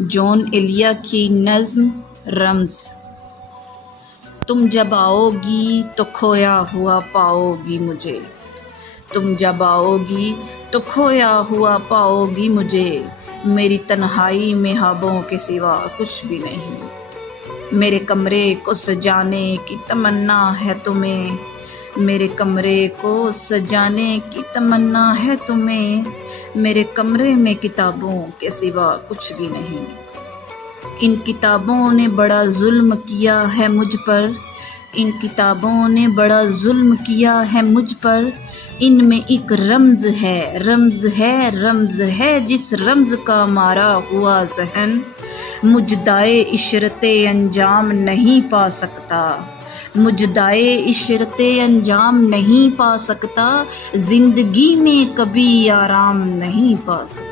John Elia की नज़्म रम्ज़। तुम जब आओगी तो खोया हुआ पाओगी मुझे, तुम जब आओगी तो खोया हुआ पाओगी मुझे, मेरी तन्हाई में ख्वाबों के सिवा कुछ भी नहीं। मेरे कमरे को सजाने की तमन्ना है तुम्हें, मेरे कमरे को सजाने की तमन्ना है तुम्हें, मेरे कमरे में किताबों के सिवा कुछ भी नहीं। इन किताबों ने बड़ा जुल्म किया है मुझ पर, इन किताबों ने बड़ा जुल्म किया है मुझ पर, इनमें एक रम्ज़ है, रम्ज़ है, रम्ज़ है, जिस रम्ज़ का मारा हुआ ज़हन मुजदाए इशरते अंजाम नहीं पा सकता, मुजदाए इशरते अंजाम नहीं पा सकता, ज़िंदगी में कभी आराम नहीं पा सकता।